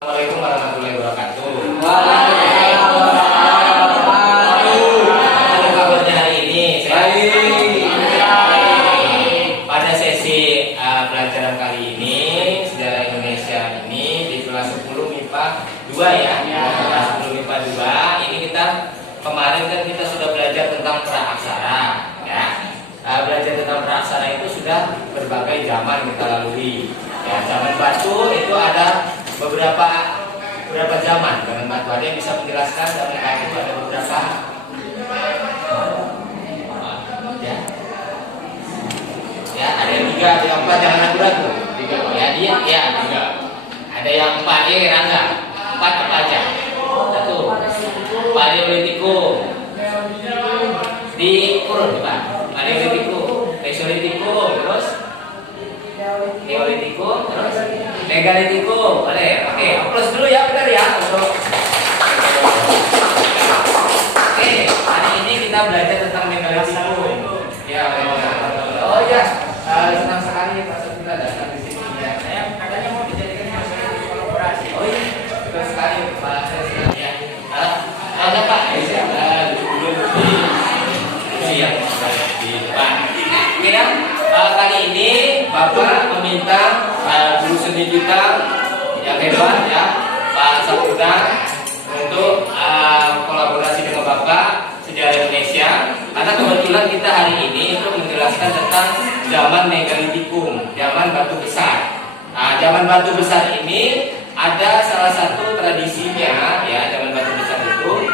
Assalamualaikum warahmatullahi wabarakatuh. Apa kabarnya hari ini? Pada sesi pelajaran kali ini sejarah Indonesia ini di kelas 10 MIPA 2 ya. Kelas 10 MIPA 2 ini kemarin kan kita sudah belajar tentang praaksara ya. Belajar tentang praaksara itu sudah berbagai zaman kita lalui. Ya, zaman batu itu ada beberapa zaman. Zaman batu ada yang bisa menjelaskan, zaman kayu itu ada beberapa ya ada yang 3, ada yang 4, jangan ragu-ragu. Ya dia ya 3. Ada yang 4 ya Rangga. 4 apa aja? 1 Paleolitikum di kurun coba. Paleolitikum, Mesolitikum, terus Neolitikum, terus Megalitikum. Boleh, oke, aplaus dulu ya, benar ya untuk. Oke, hari ini kita belajar tentang Megalitikum. Ya, oh ya, senang sekali Pak Sofila datang di sini ya. Saya katanya mau dijadikan masalah kolaborasi. Oh iya, betul sekali Pak Sofila ya. Ada Pak, siap, Pak. Oke ya. Kali ini Bapak meminta guru seni kita yang hebat ya Pak Saputra untuk kolaborasi dengan Bapak sejarah Indonesia, karena kebetulan kita hari ini itu menjelaskan tentang zaman Megalitikum, zaman batu besar. Nah, zaman batu besar ini ada salah satu tradisinya ya, zaman batu besar itu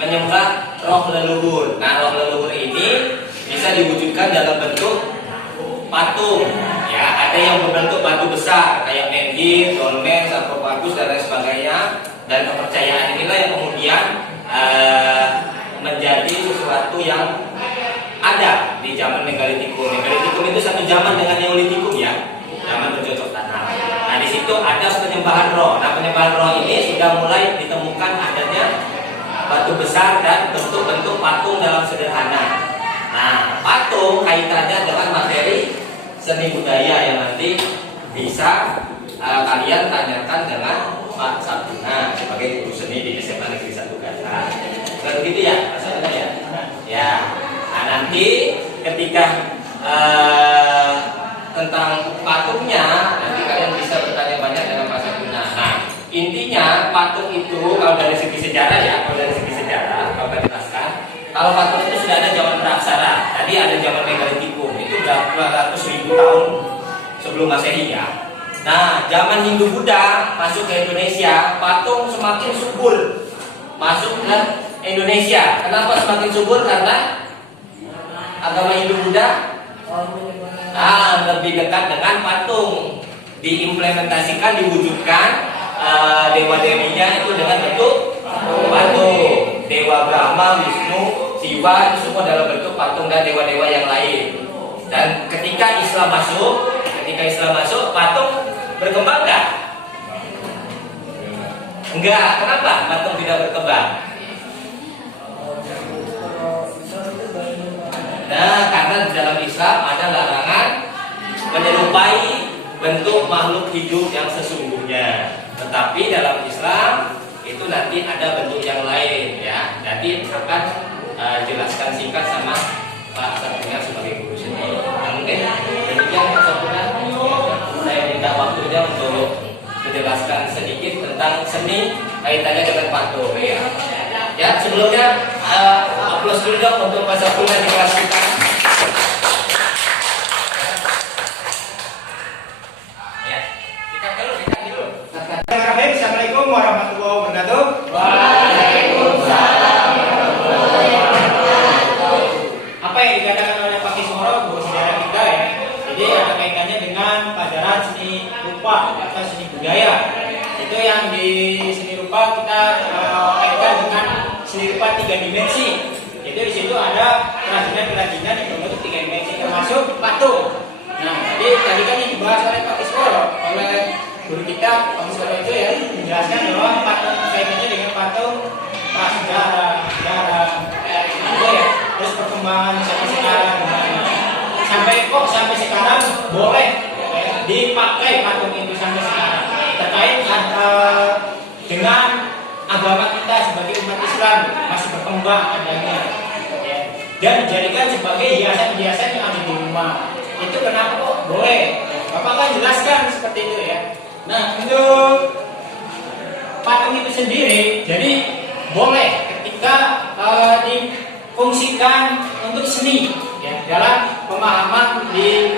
menyembah roh leluhur. Nah, roh leluhur ini bisa diwujudkan dalam bentuk patung ya, ada yang berbentuk batu besar kayak menhir, dolmen, sarkofagus dan lain sebagainya, dan kepercayaan inilah yang kemudian menjadi sesuatu yang ada di zaman Megalitikum. Megalitikum itu satu zaman dengan Neolitikum ya, zaman bercocok tanam. Nah, di situ ada penyembahan roh. Nah, penyembahan roh ini sudah mulai ditemukan adanya batu besar dan bentuk-bentuk patung dalam sederhana. Nah, patung kaitannya dengan materi seni budaya yang nanti bisa kalian tanyakan dengan Pak Sabuna sebagai guru seni di SMA Negeri 1 Gaza. Bukan begitu ya, Pak Sabuna ya? Ya. Nah, nanti ketika tentang patungnya, nanti kalian bisa bertanya banyak dengan Pak Sabuna. Nah, intinya patung itu kalau dari segi sejarah ya, kalau Bapak jelaskan, kalau patung itu sudah ada zaman praaksara. Tadi ada zaman Megalitikum, itu udah 200.000 tahun sebelum Masehi ya. Nah, zaman Hindu Buddha masuk ke Indonesia, patung semakin subur masuk ke Indonesia. Kenapa semakin subur? Karena agama Hindu Buddha lebih dekat dengan patung, diimplementasikan, diwujudkan dewa-dewinya itu dengan bentuk patung. Dewa Brahma, Wisnu, Siwa itu semua dalam bentuk patung, dan dewa-dewa yang lain. Dan ketika Islam masuk, patung berkembang enggak? Enggak. Kenapa patung tidak berkembang? Nah, karena di dalam Islam ada larangan menyerupai bentuk makhluk hidup yang sesungguhnya. Tetapi dalam Islam itu nanti ada bentuk yang lain ya. Jadi akan jelaskan singkat sama Pak Sabuna sebagai guru seni. Nah, mungkin demikian Pak Sabuna. Saya minta waktunya untuk menjelaskan sedikit tentang seni kaitannya dengan patung ya. Ya, sebelumnya aplaus dulu dong untuk Pak Sabuna di kelas kita. Assalamualaikum warahmatullahi wabarakatuh. Waalaikumsalam warahmatullahi wabarakatuh. Apa yang dikatakan oleh Pak Kismoro, guru sejarah kita ya. Jadi ada kaitannya dengan pelajaran seni rupa atau seni budaya. Itu yang di seni rupa kita kaitkan dengan seni rupa 3 dimensi. Jadi di situ ada kerajinan-kerajinan yang berbentuk 3 dimensi termasuk patung. Nah, jadi tadi kan yang dibahas oleh Pak Kismoro, oleh guru kita Pak Kismoro itu ya menjelaskan bahwa patung kaitannya dengan patung prasejarah, ya. Terus perkembangan sampai sekarang, sampai sekarang boleh dipakai patung itu sampai sekarang. Terkait lembah adanya, ya, dan dijadikan sebagai hiasan-hiasan yang ada di rumah. Itu kenapa kok boleh? Bapak kan jelaskan seperti itu ya. Nah, untuk patung itu sendiri, jadi boleh ketika difungsikan untuk seni, ya, dalam pemahaman di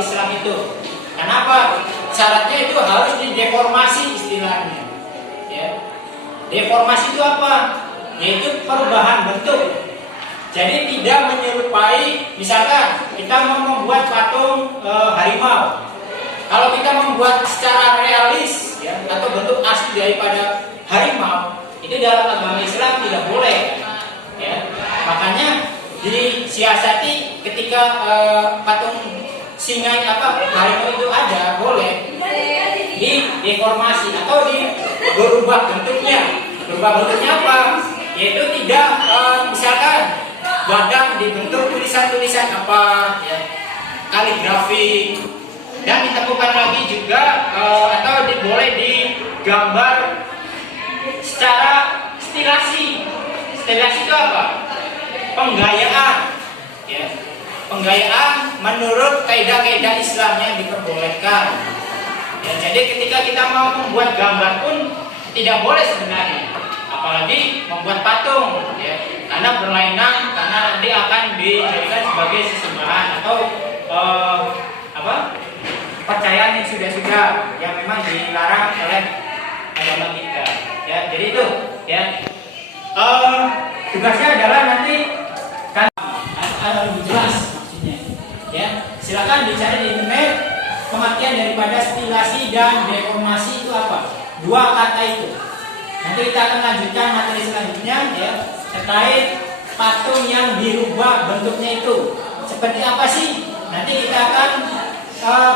Islam itu. Kenapa? Syaratnya itu harus dideformasi istilahnya. Ya. Deformasi itu apa? Yaitu perubahan bentuk. Jadi tidak menyerupai, misalkan kita mau membuat patung harimau. Kalau kita membuat secara realis, ya, atau bentuk asli daripada harimau, itu dalam agama Islam tidak boleh. Ya. Makanya disiasati ketika patung singa harimau itu ada, boleh dideformasi atau berubah bentuknya. Berubah bentuknya apa? Yaitu tidak misalkan badan dibentuk tulisan-tulisan apa, ya, kaligrafi, dan ditemukan lagi juga atau boleh digambar secara stilasi. Stilasi itu apa? Penggayaan, ya. Penggayaan menurut kaidah-kaidah Islam yang diperbolehkan. Ya, jadi ketika kita mau membuat gambar pun tidak boleh sebenarnya, apalagi membuat patung, ya, karena berlainan, karena nanti akan dijadikan sebagai sesembahan atau percayaan yang sudah yang memang dilarang oleh agama kita. Ya, jadi itu, ya, tugasnya adalah nanti kan lebih jelas maksudnya. Ya, silakan dicari di internet pengertian daripada stilasi dan deformasi itu apa. Dua kata itu. Nanti kita akan lanjutkan materi selanjutnya, ya, terkait patung yang dirubah bentuknya itu seperti apa sih. Nanti kita akan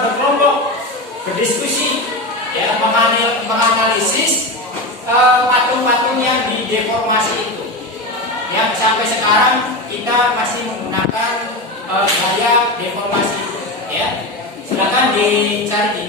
berkelompok berdiskusi, ya, menganalisis patung-patung yang dideformasi itu. Yang sampai sekarang kita masih menggunakan gaya deformasi itu, ya. Silakan dicari di